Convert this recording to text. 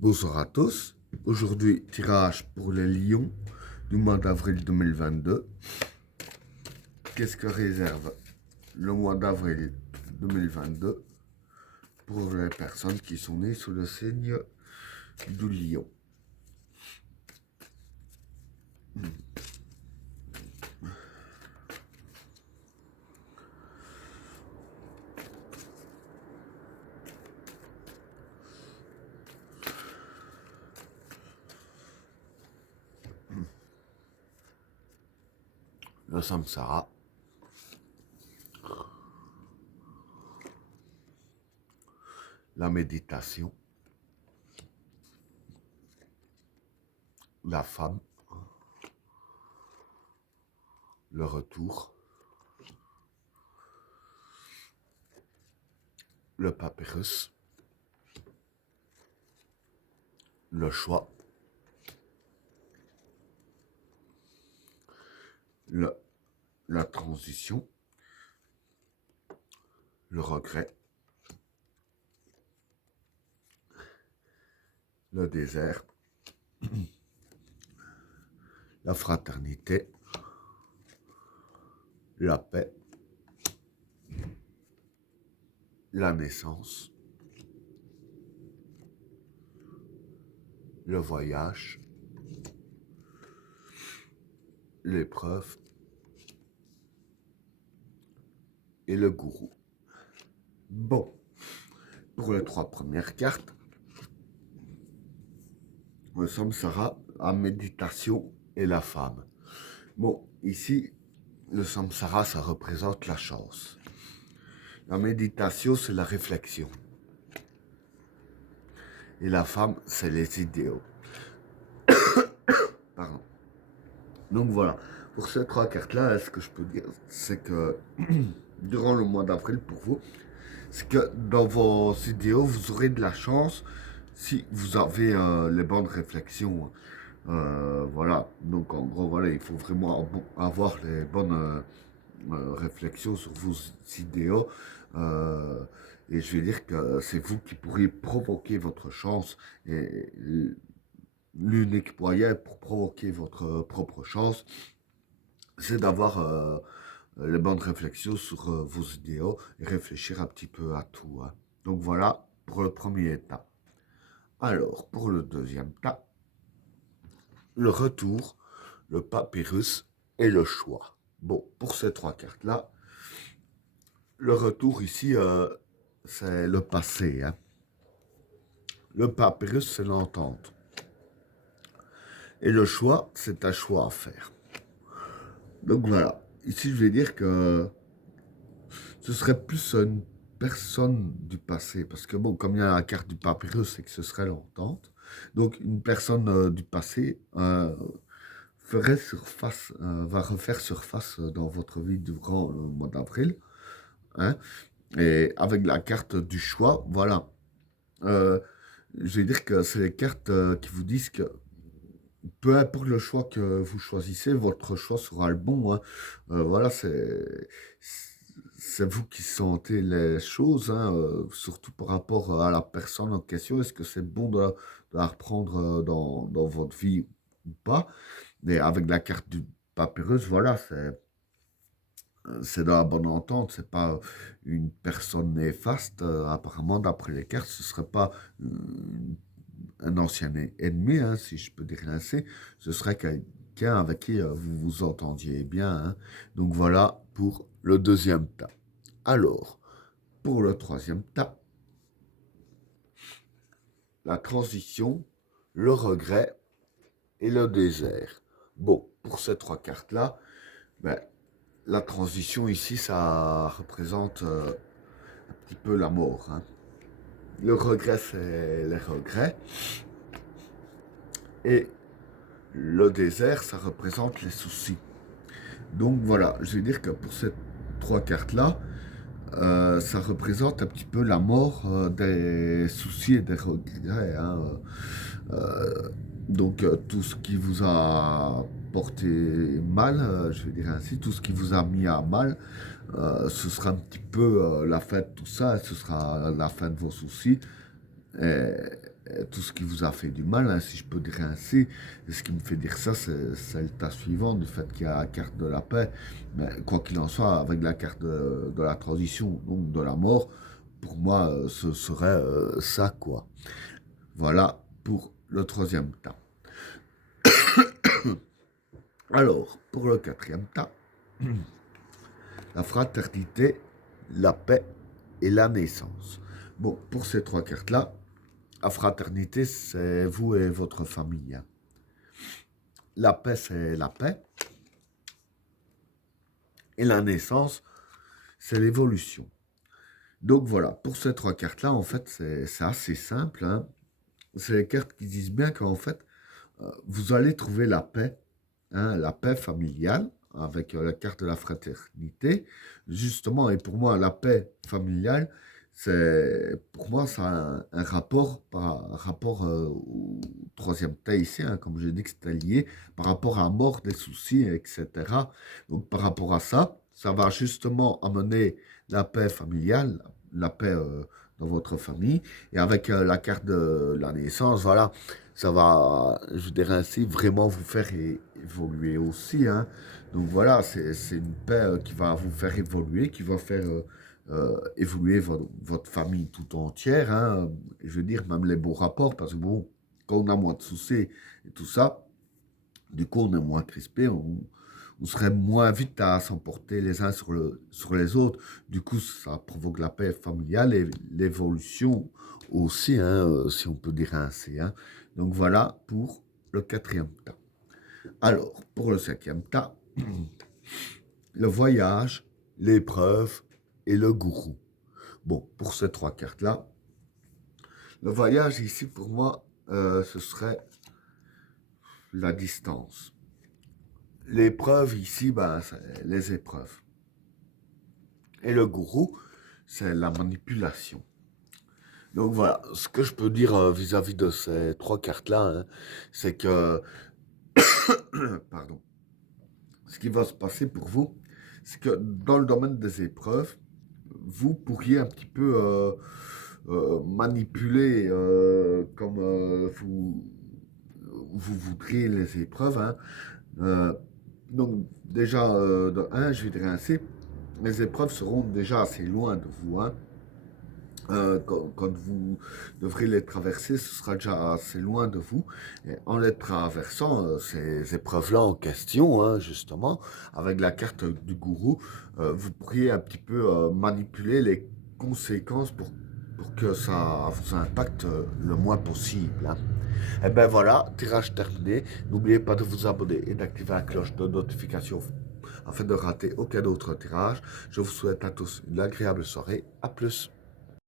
Bonsoir à tous. Aujourd'hui, tirage pour les Lions du mois d'avril 2022. Qu'est-ce que réserve le mois d'avril 2022 pour les personnes qui sont nées sous le signe du Lion? Le samsara, la méditation, la femme, le retour, le papyrus, le choix, la transition, le regret, le désert, la fraternité, la paix, la naissance, le voyage, l'épreuve et le gourou. Bon, pour les trois premières cartes, le samsara, la méditation et la femme. Bon, ici, le samsara, ça représente la chance. La méditation, c'est la réflexion. Et la femme, c'est les idéaux. Pardon. Donc voilà, pour ces trois cartes-là, ce que je peux dire, c'est que durant le mois d'avril, pour vous, c'est que dans vos idéaux, vous aurez de la chance si vous avez les bonnes réflexions. Voilà, donc en gros, voilà, il faut vraiment avoir les bonnes réflexions sur vos idéaux. Et je vais dire que c'est vous qui pourriez provoquer votre chance. Et l'unique moyen pour provoquer votre propre chance, c'est d'avoir les bonnes réflexions sur vos idéaux et réfléchir un petit peu à tout. Hein. Donc voilà pour le premier état. Alors, pour le deuxième tas, le retour, le papyrus et le choix. Bon, pour ces trois cartes-là, le retour ici, c'est le passé. Hein. Le papyrus, c'est l'entente. Et le choix, c'est un choix à faire. Donc voilà, ici je vais dire que ce serait plus une personne du passé, parce que bon, comme il y a la carte du papyrus, c'est que ce serait l'entente. Donc une personne du passé ferait surface, va refaire surface dans votre vie durant le mois d'avril. Hein, et avec la carte du choix, voilà. Je vais dire que c'est les cartes qui vous disent que peu importe le choix que vous choisissez, votre choix sera le bon. Hein. Voilà, c'est vous qui sentez les choses, hein, surtout par rapport à la personne en question. Est-ce que c'est bon de la reprendre dans votre vie ou pas? Mais avec la carte du papyrus, voilà, c'est dans la bonne entente, c'est pas une personne néfaste. Apparemment, d'après les cartes, ce serait pas un ancien ennemi, hein, si je peux dire ainsi. Ce serait quelqu'un avec qui vous vous entendiez bien. Hein. Donc voilà pour le deuxième tas. Alors, pour le troisième tas, la transition, le regret et le désert. Bon, pour ces trois cartes-là, ben, la transition ici, ça représente un petit peu la mort. Hein. Le regret, c'est les regrets. Et le désert, ça représente les soucis. Donc voilà, je vais dire que pour ces trois cartes-là, ça représente un petit peu la mort des soucis et des regrets. Hein. Donc tout ce qui vous a porté mal, je vais dire ainsi, tout ce qui vous a mis à mal, ce sera un petit peu la fin de tout ça, ce sera la fin de vos soucis. Et, tout ce qui vous a fait du mal, hein, si je peux dire ainsi. Et ce qui me fait dire ça, c'est le tas suivant, du fait qu'il y a la carte de la paix. Mais quoi qu'il en soit, avec la carte de la transition, donc de la mort, pour moi, ce serait ça, quoi. Voilà pour le troisième tas. Alors, pour le quatrième tas, la fraternité, la paix et la naissance. Bon, pour ces trois cartes-là, la fraternité, c'est vous et votre famille. Hein. La paix, c'est la paix. Et la naissance, c'est l'évolution. Donc voilà, pour ces trois cartes-là, en fait, c'est assez simple. Hein. C'est les cartes qui disent bien qu'en fait, vous allez trouver hein, la paix familiale, avec la carte de la fraternité. Justement, et pour moi, la paix familiale, pour moi, ça a un rapport par rapport au troisième tas ici, hein, comme j'ai dit que c'était lié, par rapport à la mort, des soucis, etc. Donc par rapport à ça, ça va justement amener la paix familiale, la paix dans votre famille, et avec la carte de la naissance, voilà, ça va, je dirais ainsi, vraiment vous faire évoluer aussi. Hein. Donc voilà, c'est une paix qui va vous faire évoluer, qui va faire évoluer votre famille tout entière. Hein. Je veux dire, même les beaux rapports, parce que bon, quand on a moins de soucis et tout ça, du coup, on est moins crispé, on serait moins vite à s'emporter les uns sur les autres. Du coup, ça provoque la paix familiale et l'évolution aussi, hein, si on peut dire ainsi. Hein. Donc voilà pour le quatrième tas. Alors, pour le cinquième tas, le voyage, l'épreuve et le gourou. Bon, pour ces trois cartes-là, le voyage ici, pour moi, ce serait la distance. L'épreuve ici, ben, c'est les épreuves. Et le gourou, c'est la manipulation. Donc voilà, ce que je peux dire vis-à-vis de ces trois cartes-là, hein, c'est que, pardon, ce qui va se passer pour vous, c'est que dans le domaine des épreuves, vous pourriez un petit peu manipuler comme vous voudriez les épreuves. Hein. Euh, donc déjà, de 1, je vais dire ainsi, les épreuves seront déjà assez loin de vous. Hein. Quand vous devrez les traverser, ce sera déjà assez loin de vous. Et en les traversant, ces épreuves-là en question, hein, justement, avec la carte du gourou, vous pourriez un petit peu manipuler les conséquences pour que ça vous impacte le moins possible. Hein. Et ben voilà, tirage terminé. N'oubliez pas de vous abonner et d'activer la cloche de notification afin de rater aucun autre tirage. Je vous souhaite à tous une agréable soirée. À plus.